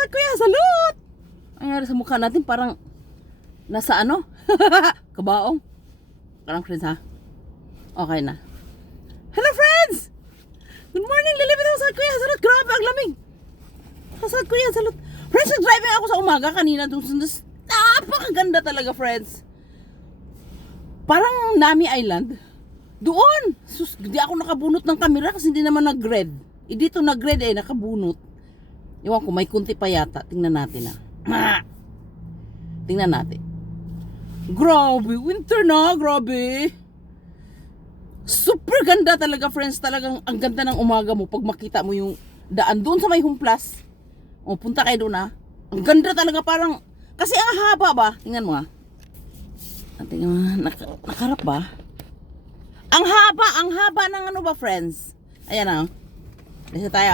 sa kuya, salute! Ang nangyari sa mukha natin parang nasa ano? Kabaong. Parang friends ha? Okay na. Hello friends! Good morning! Lilipit ako sa kuya, salute! Grabe, ang lamig! Sa kuya, salute! Friends, nag-driving ako sa umaga kanina doon. Napakaganda talaga, friends. Parang Nami Island. Doon! Sus, di ako nakabunot ng camera kasi hindi naman nag-red. Dito nag-red nakabunot. Iwan ko, may kunti pa yata. Tingnan natin Tingnan natin. Grabe, winter na, grabe. Super ganda talaga, friends. Talagang ang ganda ng umaga mo pag makita mo yung daan doon sa may Humplas. O, punta kayo doon Ang ganda talaga, parang, kasi ang haba ba? Tingnan mo Tingnan mo, nakarap ba? Ang haba ng ano ba, friends? Ayan Lisa tayo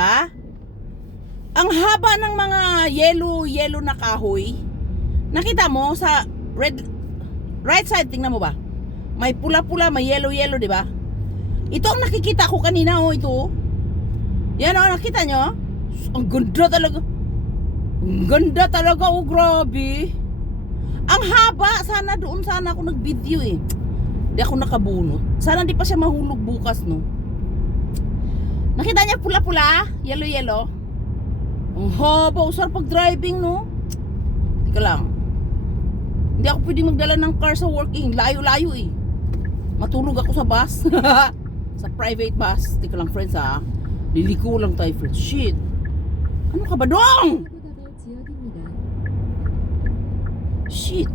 Ang haba ng mga yellow na kahoy. Nakita mo sa right side, tingnan mo ba? May pula-pula, may yellow, di ba? Ito ang nakikita ko kanina, ito. Yan nakita nyo? Ang ganda talaga. Ang ganda talaga, grabe. Ang haba, doon sana ako nag-video Hindi ako nakabunot. Sana di pa siya mahulog bukas, no? Nakita niya pula-pula, yellow. Ang haba, usar pag driving, no? Tika lang. Hindi ako pwedeng magdala ng car sa working. Layo-layo Matulog ako sa bus. Sa private bus. Tika lang, friends Liliko lang tayo, friends. Shit. Ano ka ba dong? Shit.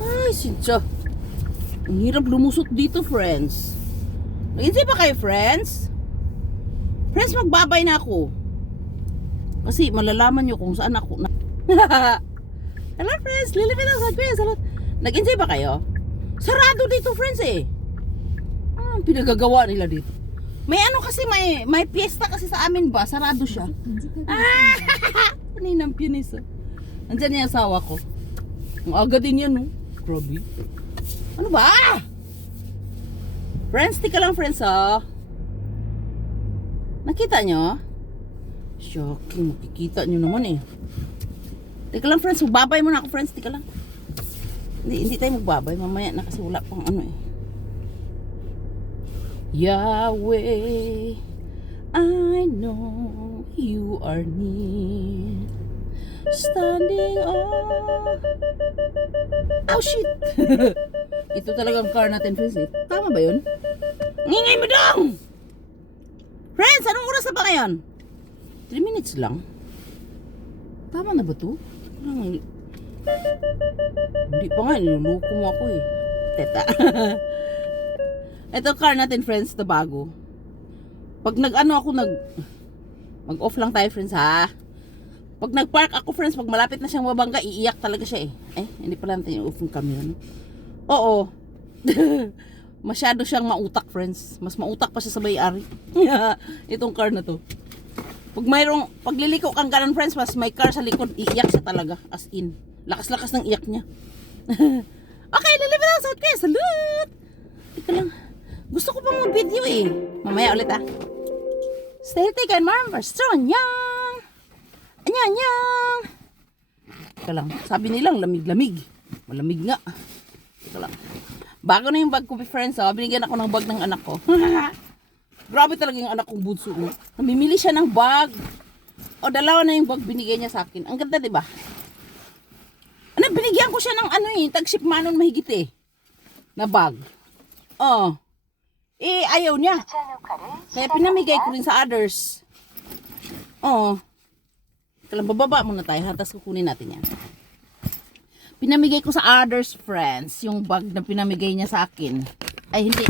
Ay, sincha. Ang hirap lumusot dito, friends. Nag-enjoy ba kayo, friends? Friends, magbabay na ako. Kasi malalaman nyo kung saan ako na... Hello, friends. Lilipit ako sa kuya. Nag-enjoy ba kayo? Sarado dito, friends Ang pinagagawa nila dito. May kasi, may piyesta kasi sa amin ba? Sarado siya. Kaninang pinis Nandyan yung asawa ko. Ang aga din yan, no? Grabe. Ano ba? Friends, tika lang, friends, Nakita nyo? Shocking, makikita nyo naman Tika lang, friends, magbabay muna ako, friends. Tika lang. Hindi tayo magbabay. Mamaya na kasi wala pang Yahweh, I know you are near. Standing on... Oh shit! Ito talagang car natin, friends Tama ba yun? Ngingay mo dong! Friends, anong oras na ba ngayon? 3 minutes lang. Tama na ba to? Hindi pa nga, niluluko mo ako Teta. Ito car natin, friends, na bago. Pag mag-off lang tayo, friends Pag nag-park ako, friends, pag malapit na siyang mabangga, iiyak talaga siya hindi pala natin yung off yung camera, no? Oo. Masyado siyang mautak, friends. Mas mautak pa siya sa may-ari. Itong car na to. Pag liliko kang ganon, friends, mas may car sa likod, iiyak siya talaga. As in. Lakas-lakas ng iyak niya. Okay, lilipit ako sa kuya. Salute! Ito lang. Gusto ko pang mag-video Mamaya ulit Stay taken, remember, strong young. Anyang! Ika lang. Sabi nilang lamig-lamig. Malamig nga. Ika lang. Bago na yung bag ko, friends. Binigyan ako ng bag ng anak ko. Grabe talaga yung anak kong bunso. Namimili siya ng bag. Dalawa na yung bag binigay niya sa akin. Ang ganda, diba? Binigyan ko siya ng tag-ship manon mahigit na bag. Ayaw niya. Kaya pinamigay ko rin sa others. Kalang bababa muna tayo, tas kukunin natin yan. Pinamigay ko sa others, friends, yung bag na pinamigay niya sa akin. Ay, hindi.